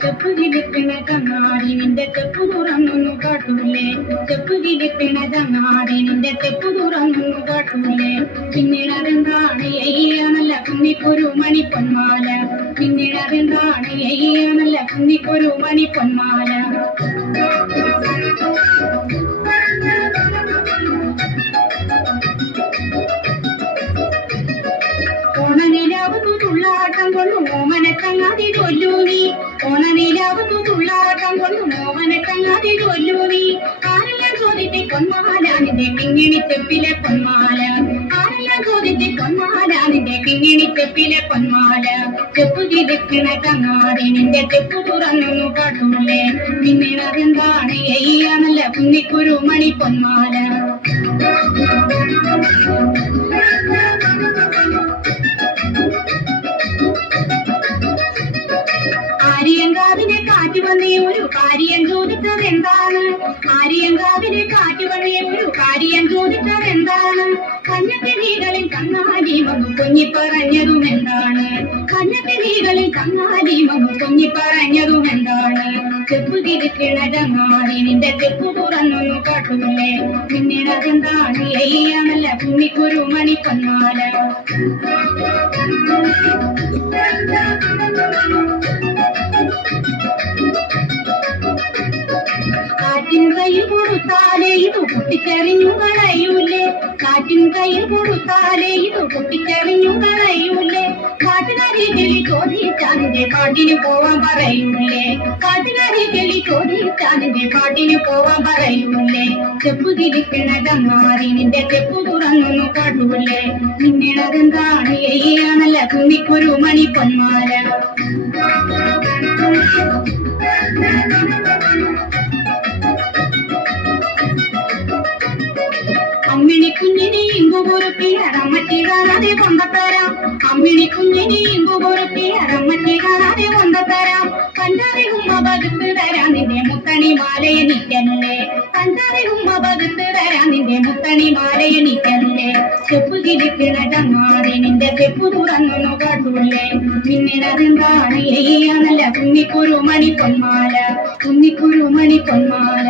ചെപ്പ് കിടക്കണ ചങ്ങാതി നിന്റെ ചെപ്പ് തുറന്നൊന്നു കാട്ടൂലേ, ചെപ്പ് കിടക്കണ ചങ്ങാതി നിന്റെ ചെപ്പ് തുറന്നൊന്നു കാട്ടൂലേ. പിന്നീട് അതെന്താണ് നല്ല കുന്നിക്കൊരു മണി പൊന്മാല, പിന്നീട് അതെന്താണ് നല്ല കുന്നിക്കൊരു മണി പൊന്മാല. ഓണനിലാവുന്നു തുള്ളാട്ടം കൊണ്ടു മോമനക്കങ്ങാതി ചൊല്ലൂ നീ, ഓണനിലാവുന്നു തുള്ളാട്ടം കൊണ്ടു മോമനക്കങ്ങാതി ചൊല്ലൂ നീ. ആരെല്ലാം ചോദിച്ച് പൊന്മാല നിന്റെ കിങ്ങിണി ചെപ്പിലെ പൊന്മാല, ആരെല്ലാം ചോദിച്ച് പൊന്മാല നിന്റെ കിങ്ങിണി ചെപ്പിലെ പൊന്മാല. ചെപ്പ് കിടക്കണ ചങ്ങാതി നിന്റെ ചെപ്പ് തുറന്നു കാട്ടൂലേ, പിന്നെ അതെന്താണ് നല്ല കുന്നിക്കുരു മണി പൊന്മാല. ആര്യങ്കാവിനെ കാറ്റ് വന്നേ ഒരു കാര്യം ചോദിച്ചതെന്താണ്, ആര്യങ്കാവിനെ കാറ്റ് വന്നേ ഒരു കാര്യം ചോദിച്ചതെന്താണ്. കഞ്ഞത്തിരികളിൽ കണ്ണാടി വന്നു കുഞ്ഞിപ്പറഞ്ഞതും എന്താണ്, കഞ്ഞത്തിരികളിൽ കണ്ണാടി വന്നു കുഞ്ഞിപ്പറഞ്ഞതും എന്താണ്. ചെപ്പ് തിരിക്കണ ചങ്ങാതി നിന്റെ ചെപ്പ് തുറന്നൊന്നു കാട്ടൂലേ, പിന്നീട് അതെന്താണ് നല്ല കുന്നിക്കുരു മണി പൊന്മാല. കാറ്റിൻ കയ്യിൽ കൊടുത്താലേ ഇത് പൊട്ടിച്ചെറിഞ്ഞു കളയൂലേ, കാറ്റിൻ കയ്യിൽ കൊടുത്താലേ ഇത് പൊട്ടിച്ചെറിഞ്ഞു കളയൂലേ. കാട്ടുകാരി കിളി ചോദിച്ചാനിന്റെ പാട്ടിന് പോവാൻ പറയൂലേ, കാട്ടുകാരി കിളി ചോദിച്ചാനിന്റെ പാട്ടിന് പോവാൻ പറയൂലേ. ചെപ്പ് തിരിക്കണ ചങ്ങാതി നിന്റെ ചെപ്പ് തുറന്നൊന്നു കാട്ടൂലേ, പിന്നീട് അതെന്താണ് നല്ല കുന്നിക്കൊരു മണി പൊന്മാല. അമ്മിണി കുഞ്ഞിനെ ഇമ്പു പൊറുപ്പി അറമ്മറ്റി കാണാതെ കൊണ്ടത്തരാം, അമ്മിണി കുഞ്ഞിനെ ഇമ്പു പൊറുപ്പി അറമ്മറ്റി കാണാതെ കൊണ്ടത്തരാം. കഞ്ചാറി ഉമ്മ പകുത്ത് തരാം നിന്റെ മുത്തണി മാലയെ നിൽക്കല്ലേ, കഞ്ചാറി ഉമ്മ പകുത്ത് തരാം നിന്റെ മുത്തണി മാലയെ നിൽക്കല്ലേ. ചെപ്പ് കിടക്കണ ചങ്ങാതി നിന്റെ ചെപ്പ് തുറന്നൊന്നു കാട്ടൂലേ, പിന്നീട് അതെന്താണ് നല്ല കുന്നിക്കുരു മണി പൊന്മാല, കുന്നിക്കുരു മണി പൊന്മാല.